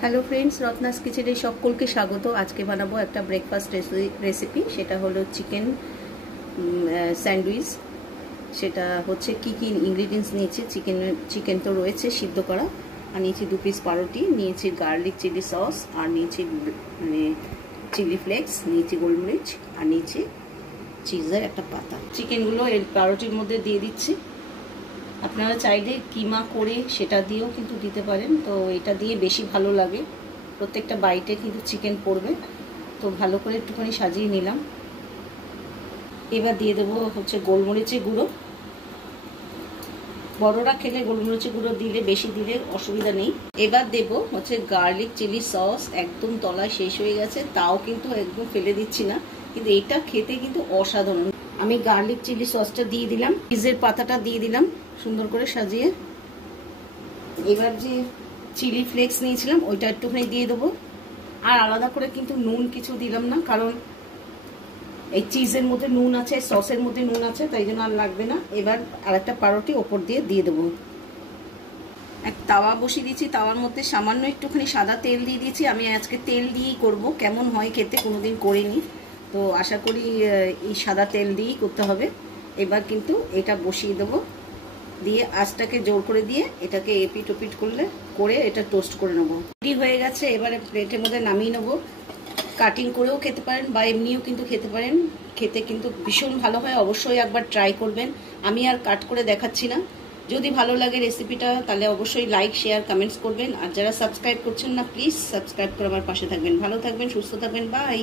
Hello friends, Ratna's কিচেনে সকলকে স্বাগত। আজকে বানাবো একটা ব্রেকফাস্ট রেসিপি। সেটা হলো চিকেন স্যান্ডউইচ। সেটা হচ্ছে কি কি ইনগ্রিডিয়েন্টস নিয়েছি। চিকেন তো রয়েছে সিদ্ধ করা, আর নিয়েছি 2 পিস পাউরুটি, নিয়েছি গার্লিক চিলি সস, আর নিয়েছি মানে চিলি ফ্লেক্স, নিয়েছি গোলমরিচ, আর নিয়েছি চিজের একটা পাতা। চিকেনগুলো এই পাউরুটির মধ্যে দিয়ে দিচ্ছি। আপনারা চাইলে কিমা করে সেটা দিয়েও কিন্তু দিতে পারেন, তো এটা দিয়ে বেশি ভালো লাগে। প্রত্যেকটা বাইটে কিন্তু চিকেন পড়বে, তো ভালো করে একটুখানি সাজিয়ে নিলাম। এবার দিয়ে দেবো হচ্ছে গোলমরিচের গুঁড়ো। বড়রা খেলে গোলমরিচের গুঁড়ো দিলে, বেশি দিলে অসুবিধা নেই। এবার দেব হচ্ছে গার্লিক চিলি সস। একদম তলায় শেষ হয়ে গেছে, তাও কিন্তু একদম ফেলে দিচ্ছি না, কিন্তু এটা খেতে কিন্তু অসাধারণ। আমি গার্লিক চিলি সসটা দিয়ে দিলাম, চিজের পাতাটা দিয়ে দিলাম সুন্দর করে সাজিয়ে। এবার যে চিলি ফ্লেক্স নিয়েছিলাম ওইটা একটুখানি দিয়ে দেবো। আর আলাদা করে কিন্তু নুন কিছু দিলাম না, কারণ এই চিজের মধ্যে নুন আছে, সসের মধ্যে নুন আছে, তাই জন্য আর লাগবে না। এবার আরেকটা পাউরুটি ওপর দিয়ে দেবো। এক তাওয়া বসিয়ে দিয়েছি, তাওয়ার মধ্যে সামান্য একটুখানি সাদা তেল দিয়ে দিয়েছি। আমি আজকে তেল দিয়েই করব, কেমন হয় খেতে কোনোদিন করিনি, তো আশা করি এই সাদা তেল দিয়েই করতে হবে। এবার কিন্তু এটা বসিয়ে দেবো, দিয়ে আঁচটাকে জোর করে দিয়ে এটাকে এপিট ওপিট করে এটা টোস্ট করে নেবো। রেডি হয়ে গেছে। এবারে প্লেটের মধ্যে নামিয়ে নেবো। কাটিং করেও খেতে পারেন বা এমনিও কিন্তু খেতে পারেন, খেতে কিন্তু ভীষণ ভালো হয়। অবশ্যই একবার ট্রাই করবেন। আমি আর কাট করে দেখাচ্ছি না। যদি ভালো লাগে রেসিপিটা তাহলে অবশ্যই লাইক, শেয়ার, কমেন্টস করবেন। আর যারা সাবস্ক্রাইব করছেন না, প্লিজ সাবস্ক্রাইব করে আমার পাশে থাকবেন। ভালো থাকবেন, সুস্থ থাকবেন, বাই।